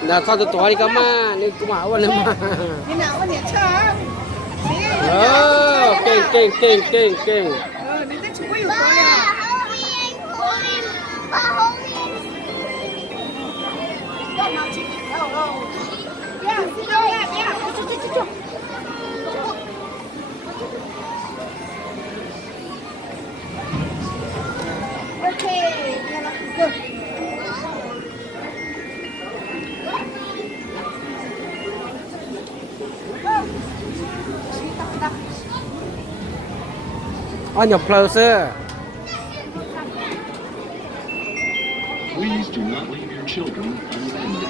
那他的多一个嘛，你干嘛问了嘛？你哪个年轻？哦，劲，你在出国有多呀？干嘛去？别，走。OK，来了，走。On your closer. Please do not leave your children unattended.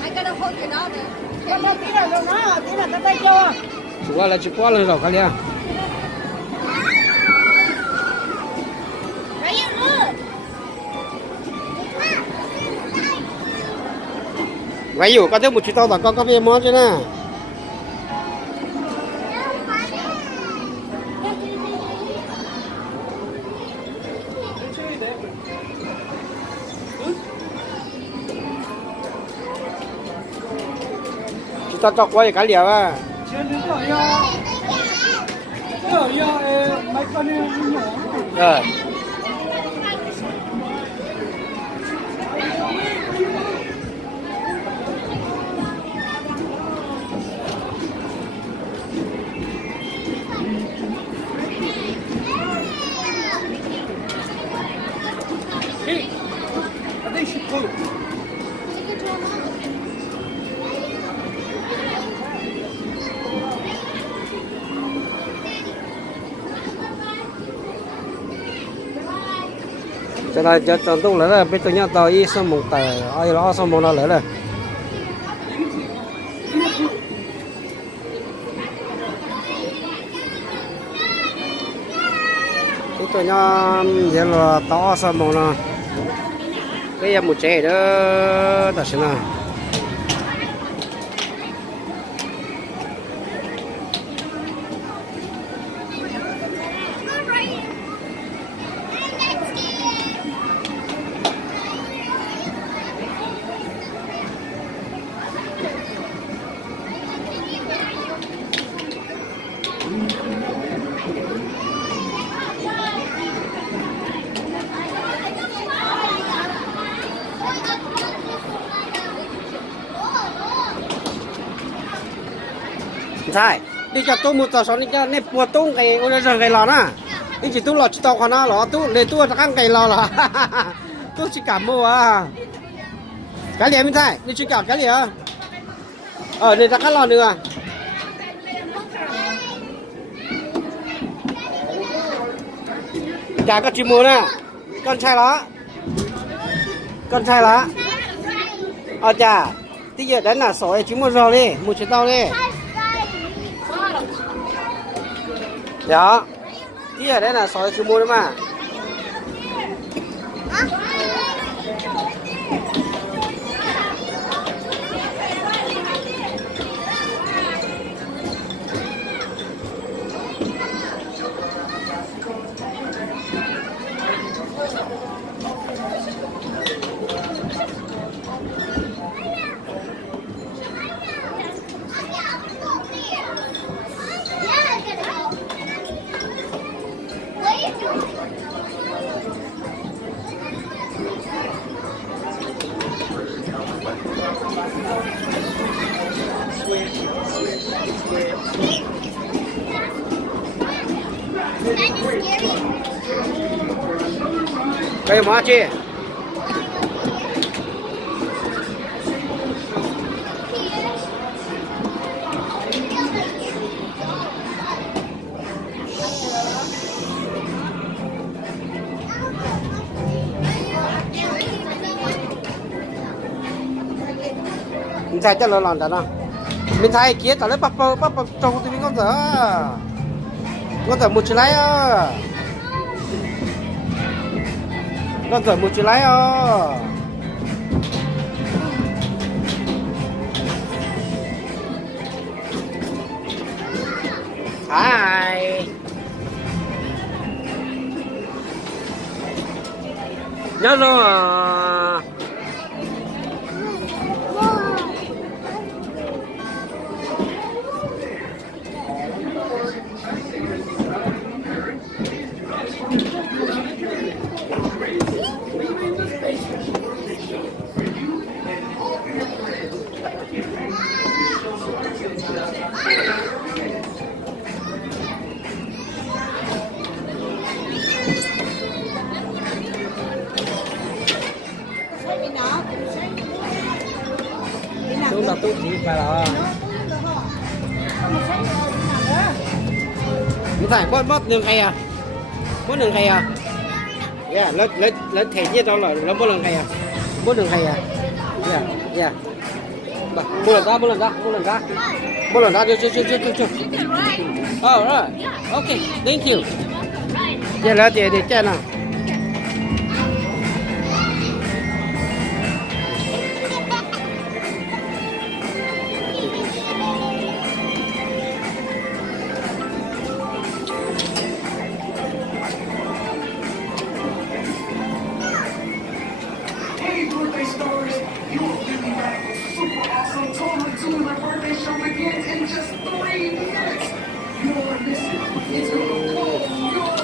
还跟他好几道呢。跟他低了，他再叫啊。主要来去挂了，看见。vậy dù có tới một chiếc tàu là có về món chứ nè chúng ta chọc quay cái liều à rồi cho nên cho chọn tung là bây giờ nhau tàu y xong một tờ ai lo xong một nó nữa rồi cái tụi nhau giờ là to xong một nó cái em một trẻ đó ta xin nàoใช่đi cho tôi một tờ số đi cho nên mua tung cái ôi giờ cái lò nè đi chỉ tung lò chỉ tao còn nó lò tu để tu cho cái lò là tu chỉ cảm mua à cái liền mình thay đi chỉ cả cái liền để ra cái lò nữa chả có chim mua nè con trai lá chả tí giờ đến là sỏi chim mua rồi đi mua chỉ tao đi dạ tí ở đây là sỏi chim mua đấy mà cây má chi mình thay cho nó làm đó mình thay kia trả lấy bắp trâu thì mình con dở một chiếc lái con dở một chiếc lái Hi nhớ rồi à. Chúng ta tụt đi phải là không phải bớt đường hay à bớt đường hay à yeah lấy thẻ chia cho là nó bớt đường hay à bớt đường hay à yeah yeah bớt lần ra chưa oh right okay thank you yeah là để chơi nào Hey, birthday stars! You will give me back super awesome Totally Tuning My Birthday Show begins in just 3 minutes. You don't want to miss it. It's gonna blow your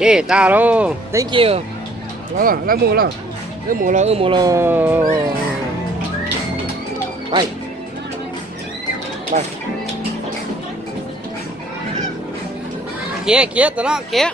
Ê, ta lô, thank you. Lá mù lo. Bay. Bay. Kia, tao nó, kia.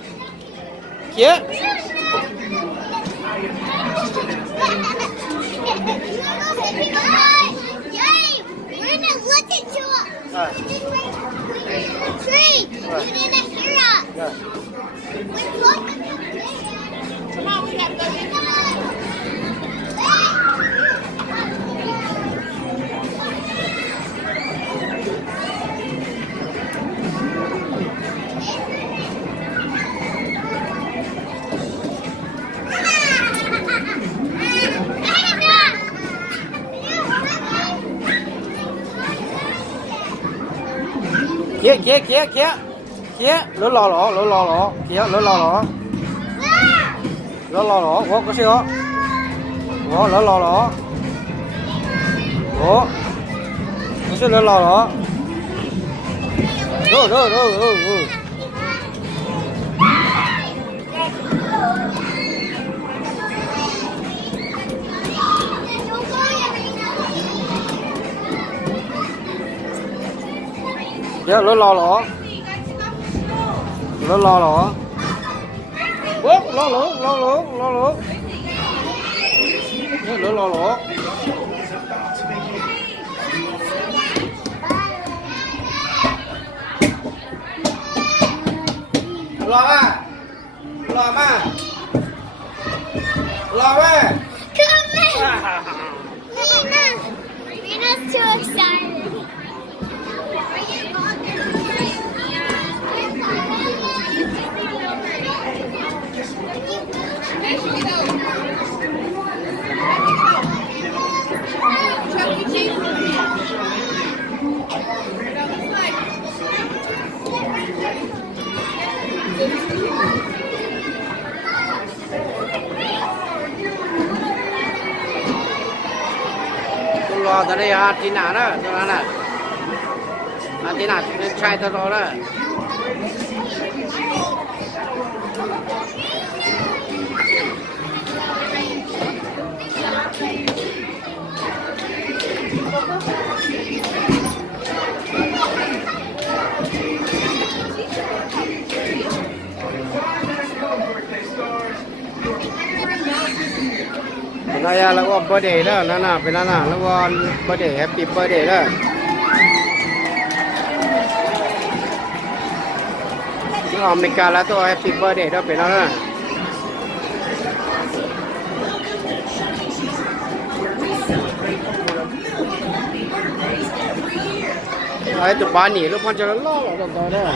Kia, lỡ lò, kia, lỡ lò. Ủa, có gì hả? Ủa, lỡ lò. Ủa, có gì lỡ lò. Rồi. Dạ, lỡ lò. Ủa, lỡ lò. Dạ, lỡ lò. Lò ma. Come in! Mina's too excited. Lò tới đây à, tí nà đó, tôi nói nè. Tí nà chai tao đó đó. Đây là có birthday đó, nó bên nó có birthday, happy birthday đó. Nó America là tôi happy birthday đó bên nó đó. ai tụi ba nhỉ lúc con cho nó lo là được rồi đó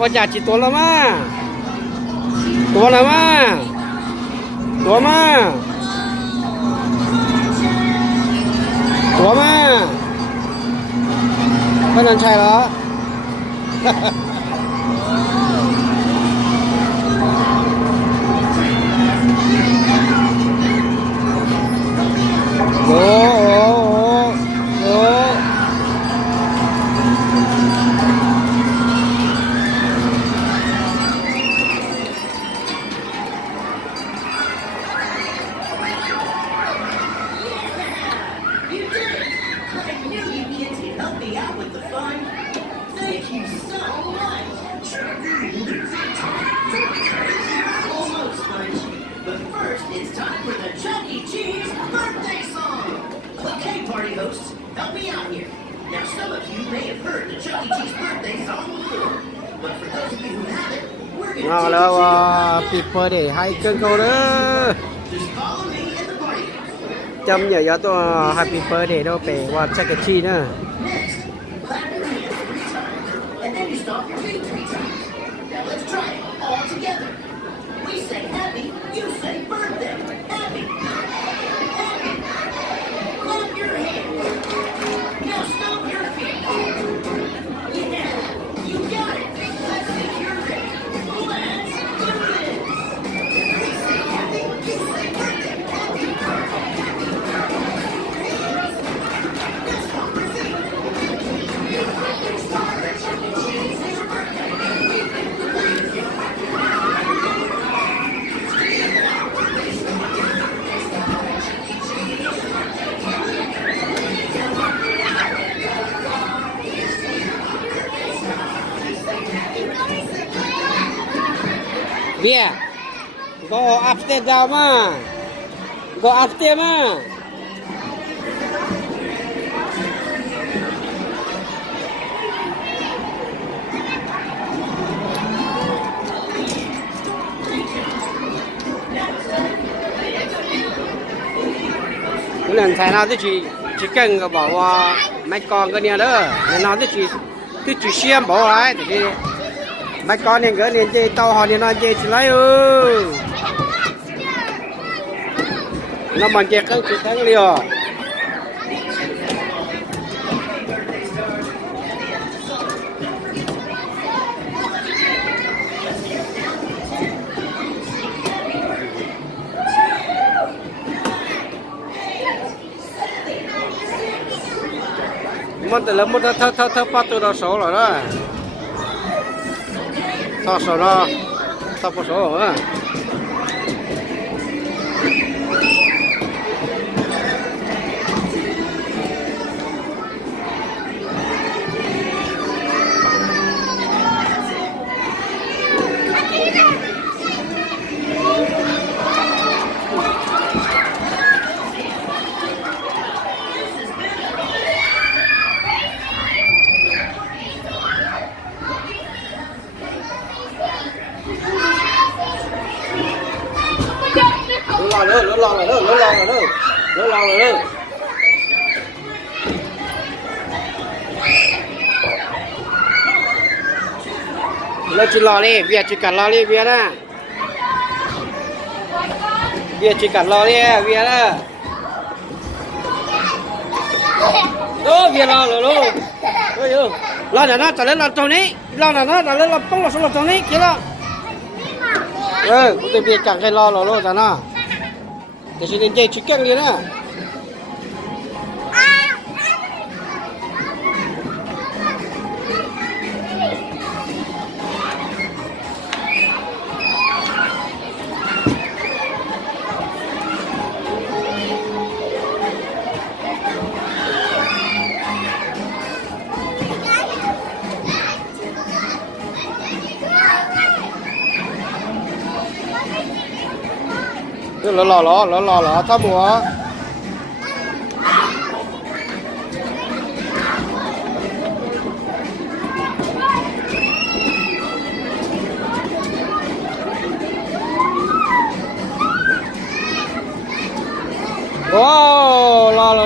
ว่าจะจิตตัวละมาตัวละมาตัวมาตัวมาไม่นั่นใช่เหรอโอ้โอ้ Thank you so much. Almost, Sponge. But first, it's time for the Chuck E. Cheese birthday song. Okay, party hosts, help me out here. Now, some of you may have heard the Chuck E. Cheese birthday song before. But for those of you who haven't, we're going to nào làปิดเปิดđể hai cơn câu đó just follow me and the party hosts. chấm nhờ cho tôi happy birthday đâu về qua check cái chi nữa Next, clap your hands 3 times, and then you stomp your feet 3 times. Now let's try it all together. We say happy, you say birthday. Happy. Happy. Clap your hands. Now stomp your feet. Yeah, you got it. Let's see your ready. Let's do this. We say happy, you say birthday. Happy. Happy. Now stomp your feet. Via go upstairs down ma go upstairs ma lần thầy nào thì chỉ cần có bảo mấy con cái này đó lần nào thì chỉ xem bảo lại thì mấy con này gỡ lên chơi tàu họ đi nói chơi chỉ lấy nó mình chơi cái chuyện thắng liều mất từ lớn mất thơ bắt từ đó số rồi đó thọ số đó thọ số rồi lỡ lo rồi lỡ chỉ lo đi việc chỉ cả lo đi việc đó việc chỉ cả lo đi việc đó ô việc lo ôi ơi lo nhà nó trả lên là trong này lo nhà nó trả lên là không là số là trong này kia lo cũng từ việc chẳng cái lo trả nó để xin đến chơi chụp cảnh đi nè lo thắp bùa wow lo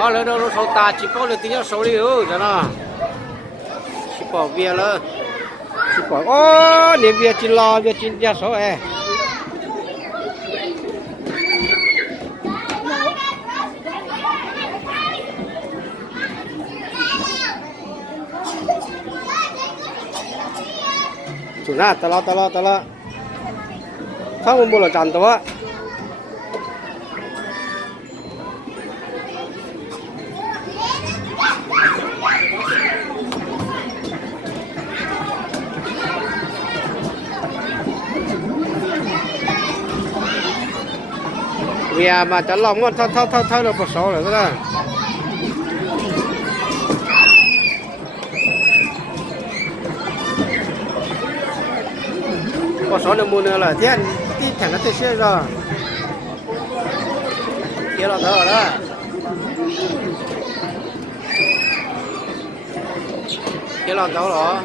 đó lên đâu nó sâu ta chỉ có được tiếng sâu đi cho nó chỉ bỏ bia了chỉ bỏ ô niệm bia chỉ lo bia chỉ bia sâu chủ na ta lo không muốn mua là chăn tao á vì mà chả lòng ngon thao được một số rồi đó một số được mua nữa là thiên tí thằng nó tự xếp rồi kia là thở đó kia là thở đó